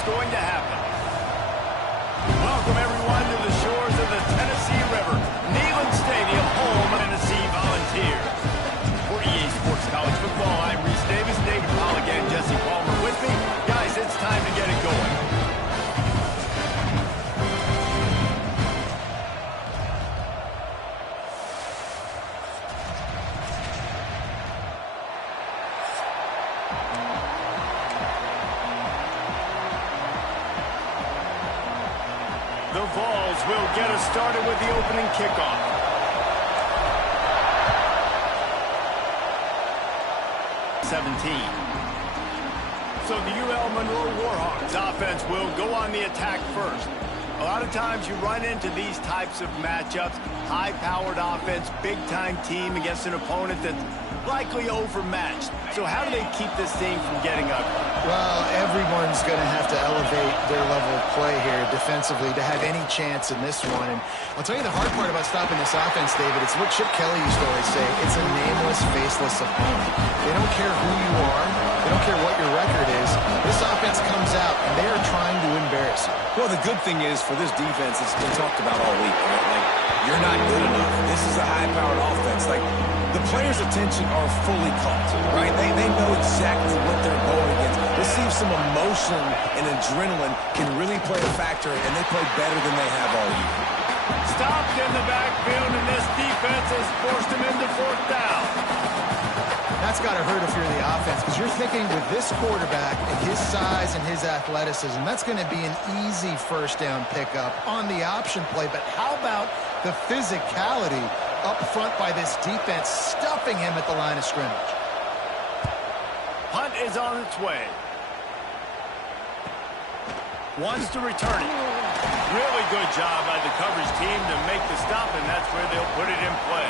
what's going to happen. Welcome, everyone, to the shores of the Tennessee River. Neyland Stadium, home of Tennessee Volunteers. For EA Sports College Football, I'm Reese Davis, David Pollock, and Jesse Palmer with me. Guys, it's time to get it going. The Vols will get us started with the opening kickoff. So the UL Monroe Warhawks offense will go on the attack first. A lot of times you run into these types of matchups, high-powered offense, big-time team against an opponent that's likely overmatched. So how do they keep this thing from getting ugly? Well, everyone's going to have to elevate their level of play here defensively to have any chance in this one. And I'll tell you the hard part about stopping this offense, David, it's what Chip Kelly used to always say. It's a nameless, faceless opponent. They don't care who you are. They don't care what your record is. This offense comes out, and they are trying to embarrass you. Well, the good thing is for this defense, it's been talked about all week, right? Like, you're not good enough. This is a high-powered offense. Like, the players' attention are fully caught, right? They know exactly what they're going against. Let's see if some emotion and adrenaline can really play a factor, and they play better than they have all year. Stopped in the backfield, and this defense has forced him into fourth down. That's got to hurt if you're the offense, because you're thinking with this quarterback and his size and his athleticism, that's going to be an easy first down pickup on the option play. But how about the physicality up front by this defense, stuffing him at the line of scrimmage? Punt is on its way. Wants to return it. Really good job by the coverage team to make the stop, and that's where they'll put it in play.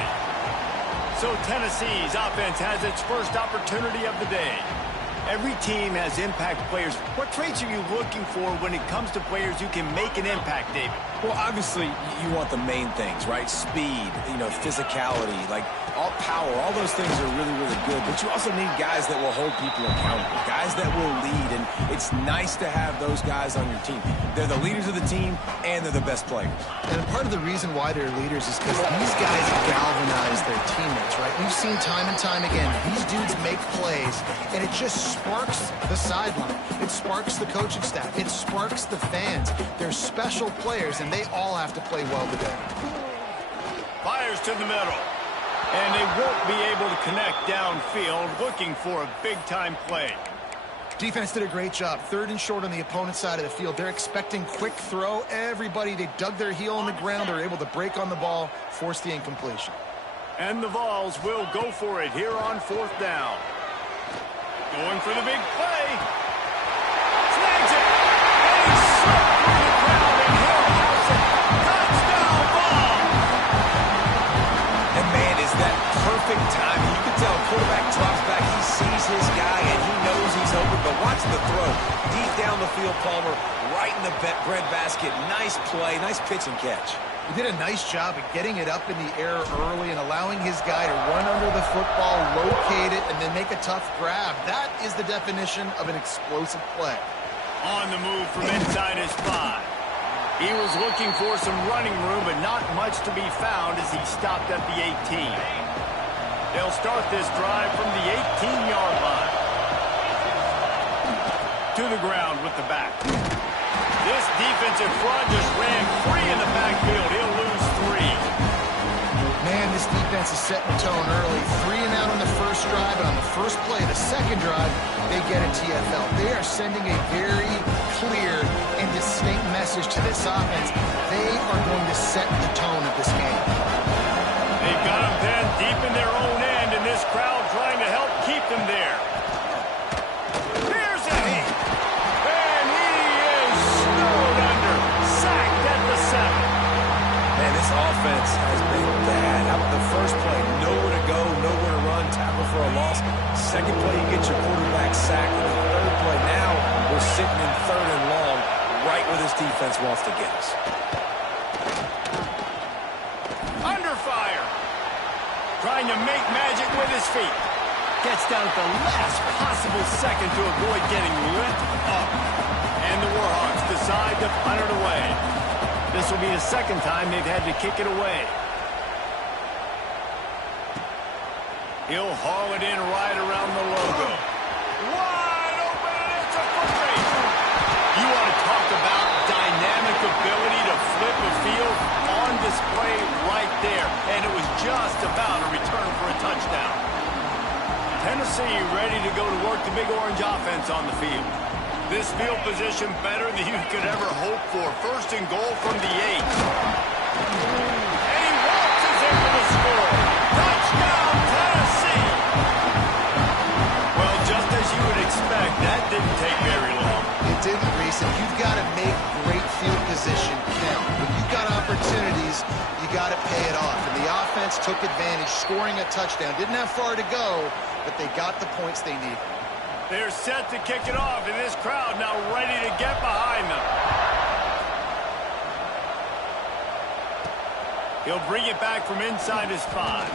So Tennessee's offense has its first opportunity of the day. Every team has impact players. What traits are you looking for when it comes to players who can make an impact, David? Well, obviously, you want the main things, right? Speed, physicality, like all power, all those things are really, really good. But you also need guys that will hold people accountable, guys that will lead, and it's nice to have those guys on your team. They're the leaders of the team, and they're the best players. And part of the reason why they're leaders is because these guys galvanize their teammates, right? We've seen time and time again, these dudes make plays, and it just sparks the sideline. It sparks the coaching staff. It sparks the fans. They're special players, and they all have to play well today. Fires to the middle. And they won't be able to connect downfield, looking for a big-time play. Defense did a great job. Third and short on the opponent's side of the field. They're expecting quick throw. Everybody, they dug their heel on the ground. They're able to break on the ball, force the incompletion. And the Vols will go for it here on fourth down. Going for the big play. Snags it. And he's swept through the crowd, and he'll house it. Touchdown ball. And, man, is that perfect timing. You can tell quarterback drops back. He sees his guy, and he knows he's open. But watch the throw. Deep down the field, Palmer, right in the bread basket. Nice play, nice pitch and catch. He did a nice job of getting it up in the air early and allowing his guy to run under the football, locate it, and then make a tough grab. That is the definition of an explosive play. On the move from inside his 5. He was looking for some running room, but not much to be found as he stopped at the 18. They'll start this drive from the 18-yard line. To the ground with the back. This defensive front just ran free in the backfield. He'll lose 3. Man, this defense is setting the tone early. 3 and out on the first drive, and on the first play of the second drive, they get a TFL. They are sending a very clear and distinct message to this offense. They are going to set the tone of this game. They've got them pinned deep in their own end, and this crowd trying to help keep them there. Here's a hit. And he is snowed under. Sacked at the 7. Man, this offense has been bad. How about the first play? Nowhere to go, nowhere to run, tackle for a loss. Second play, you get your quarterback sacked. And the third play, now we're sitting in third and long, right where this defense wants to get us. Under fire. Trying to make magic with his feet. Gets down at the last possible second to avoid getting lit up. And the Warhawks decide to punt it away. This will be the second time they've had to kick it away. He'll haul it in right around the logo. Wide open, and it's a foot race. You want to talk about dynamic ability to flip a field on display right there. And it was just about a return for a touchdown. Tennessee ready to go to work the Big Orange offense on the field. This field position better than you could ever hope for. First and goal from the 8. And he waltzes into the score. Touchdown, Tennessee! Well, just as you would expect, that didn't take very long. It didn't, Reese, and you've got to make great field position count. When you've got opportunities, you got to pay it off. And the offense took advantage, scoring a touchdown. Didn't have far to go, but they got the points they needed. They're set to kick it off, and this crowd now ready to get behind them. He'll bring it back from inside his 5.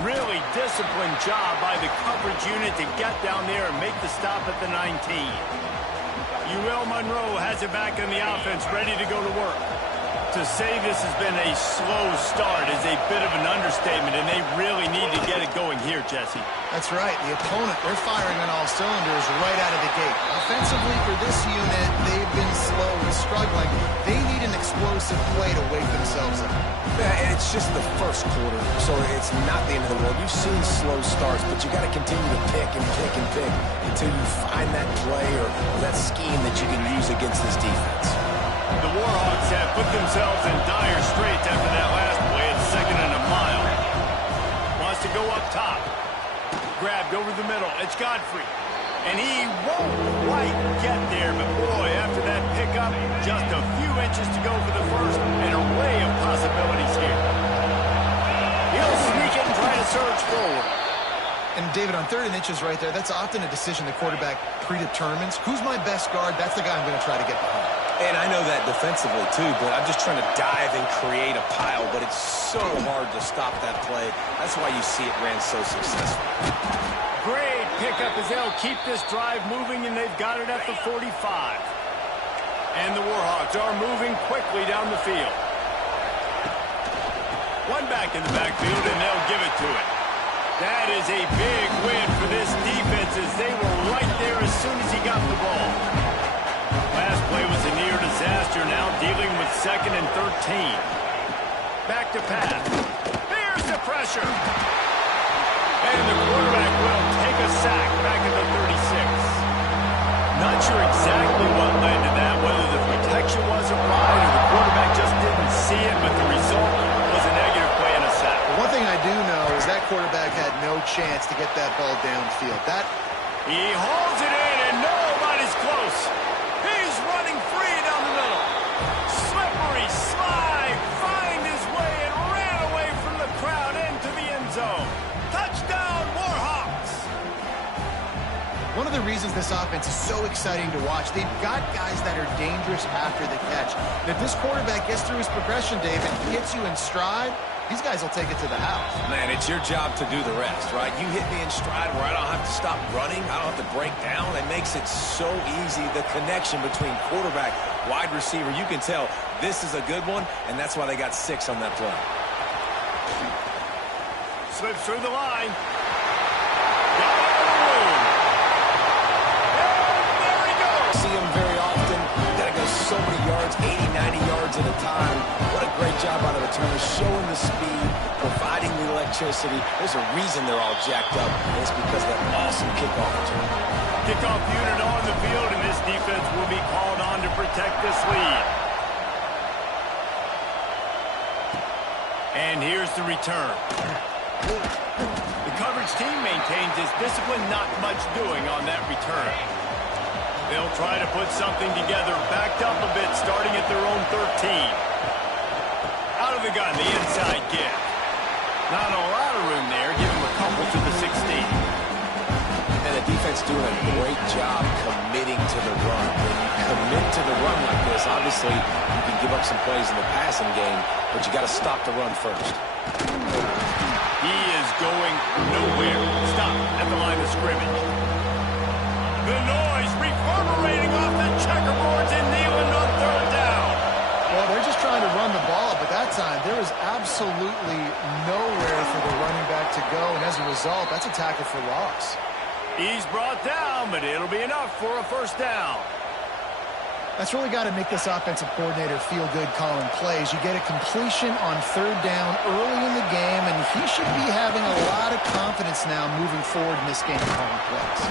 Really disciplined job by the coverage unit to get down there and make the stop at the 19. UL Monroe has it back in the offense, ready to go to work. To say this has been a slow start is a bit of an understatement, and they really need to get it going here, Jesse. That's right. The opponent, they're firing on all cylinders right out of the gate. Offensively, for this unit, they've been slow and struggling. They need an explosive play to wake themselves up. Yeah, and it's just the first quarter, so it's not the end of the world. You've seen slow starts, but you got to continue to pick and pick and pick until you find that play or that scheme that you can use against this defense. The Warhawks have put themselves in dire straits after that last play. It's 2nd and a mile. Wants to go up top. Grabbed over the middle. It's Godfrey. And he won't quite get there. But, boy, after that pickup, just a few inches to go for the first. An array of possibilities here. He'll sneak it and try to surge forward. And, David, on 3rd and inches right there, that's often a decision the quarterback predetermines. Who's my best guard? That's the guy I'm going to try to get behind. And I know that defensively, too, but I'm just trying to dive and create a pile, but it's so hard to stop that play. That's why you see it ran so successful. Great pickup as they'll keep this drive moving, and they've got it at the 45. And the Warhawks are moving quickly down the field. One back in the backfield, and they'll give it to it. That is a big win for this defense as they were right there as soon as he got the ball. Last play was a near disaster, now dealing with 2nd and 13. Back to pass. There's the pressure. And the quarterback will take a sack back at the 36. Not sure exactly what led to that, whether the protection wasn't right or the quarterback just didn't see it, but the result was a negative play and a sack. One thing I do know is that quarterback had no chance to get that ball downfield. He hauls it in, and nobody's close. He's running free down the middle. Slippery slide, find his way, and ran away from the crowd into the end zone. Touchdown, Warhawks! One of the reasons this offense is so exciting to watch, they've got guys that are dangerous after the catch. And if this quarterback gets through his progression, David, hits you in stride, these guys will take it to the house. Man, it's your job to do the rest, right? You hit me in stride where I don't have to stop running. I don't have to break down. It makes it so easy, the connection between quarterback, wide receiver. You can tell this is a good one, and that's why they got 6 on that play. Slips through the line. Got out of the room. And there he goes. See him very often. You got to go so many yards, 80, 90 yards at a time. What a great job by the returner, showing the speed, providing the electricity. There's a reason they're all jacked up, and it's because of that awesome kickoff return. Kickoff unit on the field, and this defense will be called on to protect this lead. And here's the return. The coverage team maintains its discipline, not much doing on that return. They'll try to put something together, backed up a bit, starting at their own 13. Out of the gun, the inside give. Not a lot of room there, give him a couple to the 16. And the defense doing a great job committing to the run. When you commit to the run like this, obviously you can give up some plays in the passing game, but you got to stop the run first. He is going nowhere. Stop at the line of scrimmage. The noise reverberating off the checkerboards and kneeling on third down. Well, they're just trying to run the ball, but that time there was absolutely nowhere for the running back to go, and as a result, that's a tackle for loss. He's brought down, but it'll be enough for a first down. That's really got to make this offensive coordinator feel good calling plays. You get a completion on third down early in the game, and he should be having a lot of confidence now moving forward in this game calling plays.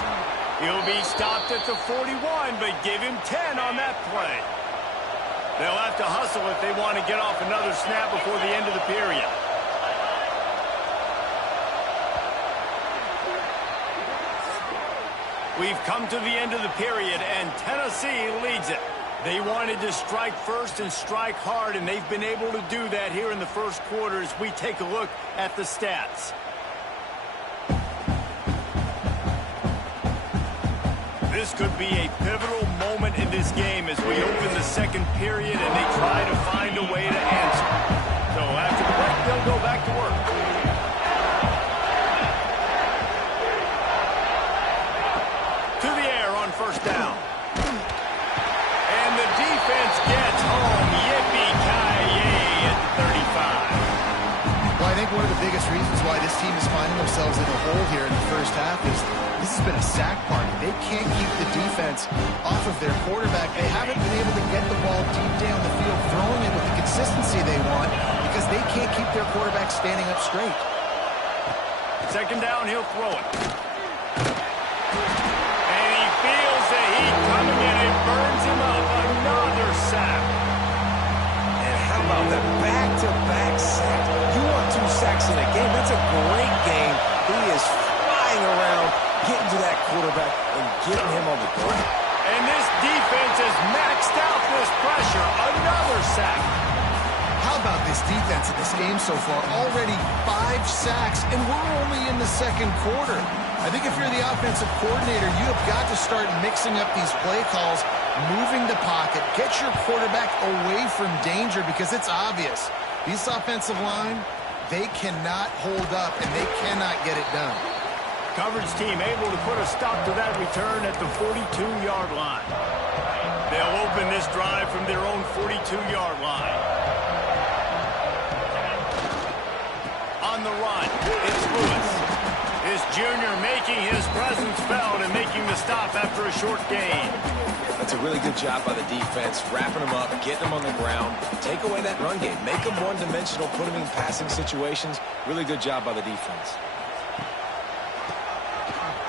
He'll be stopped at the 41, but give him 10 on that play. They'll have to hustle if they want to get off another snap before the end of the period. We've come to the end of the period, and Tennessee leads it. They wanted to strike first and strike hard, and they've been able to do that here in the first quarter as we take a look at the stats. This could be a pivotal moment in this game as we open the second period and they try to find a way to answer. So after the break, they'll go back to work. To the air on first down. And the defense gets home. Yippee-ki-yay at the 35. Well, I think one of the biggest reasons why this team is finding themselves in a hole here in the first half is this has been a sack party. They can't keep the defense off of their quarterback. They haven't been able to get the ball deep down the field, throwing it with the consistency they want because they can't keep their quarterback standing up straight. Second down, he'll throw it. And he feels the heat coming in. It burns him up. Another sack. And how about that back-to-back sack? You want 2 sacks in a game. That's a great game. He is flying around, getting to that quarterback and getting him on the ground. And this defense has maxed out this pressure. Another sack. How about this defense in this game so far? Already 5 sacks, and we're only in the second quarter. I think if you're the offensive coordinator, you have got to start mixing up these play calls, moving the pocket, get your quarterback away from danger because it's obvious. This offensive line, they cannot hold up, and they cannot get it done. Coverage team able to put a stop to that return at the 42-yard line. They'll open this drive from their own 42-yard line. On the run, it's Lewis. His junior making his presence felt and making the stop after a short gain. That's a really good job by the defense, wrapping them up, getting them on the ground, take away that run game, make them one-dimensional, put them in passing situations. Really good job by the defense.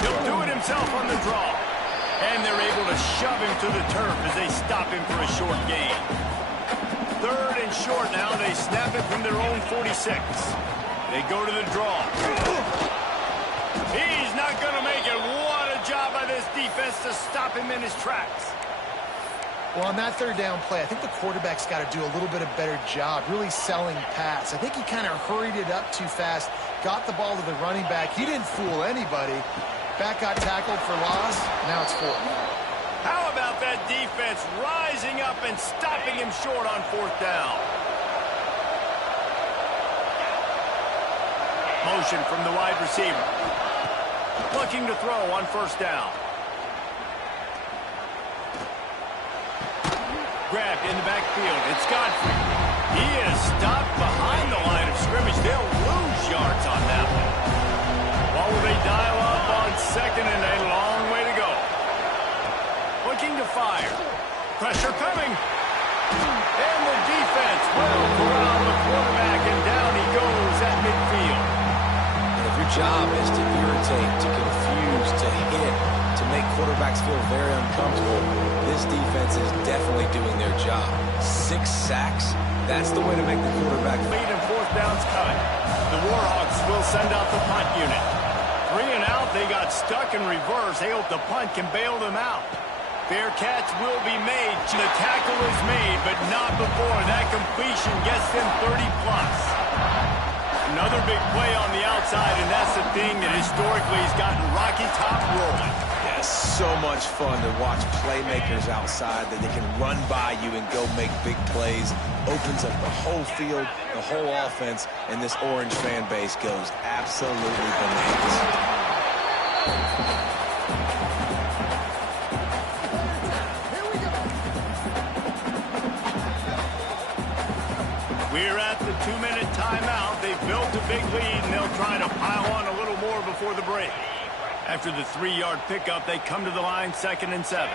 He'll do it himself on the draw. And they're able to shove him to the turf as they stop him for a short gain. Third and short now. They snap it from their own 46. They go to the draw. He's not going to make it. What a job by this defense to stop him in his tracks. Well, on that third down play, I think the quarterback's got to do a little bit of better job really selling pass. I think he kind of hurried it up too fast, got the ball to the running back. He didn't fool anybody. Back got tackled for loss. Now it's 4th. How about that defense rising up and stopping him short on 4th down? Motion from the wide receiver. Looking to throw on 1st down. Grabbed in the backfield. It's Godfrey. He is stopped behind the line of scrimmage. They'll lose yards on that one. What will they dial up on 2nd and a long way to go? Looking to fire. Pressure coming. And the defense will corral the quarterback, and down he goes at midfield. And if your job is to irritate, to confuse, to hit, to make quarterbacks feel very uncomfortable, this defense is definitely doing their job. 6 sacks, that's the way to make the quarterback. Lead and 4th down's coming. The Warhawks will send out the punt unit. 3 and out, they got stuck in reverse. They hope the punt can bail them out. Fair catch will be made. The tackle is made, but not before that completion gets them 30-plus. Another big play on the outside, and that's the thing that historically has gotten Rocky Top rolling. Yeah, so much fun to watch playmakers outside that they can run by you and go make big plays. Opens up the whole field, the whole offense, and this Orange fan base goes absolutely bananas. We're at the 2-minute timeout. They've built a big lead, and they'll try to pile on a little more before the break. After the 3-yard pickup, they come to the line 2nd and 7.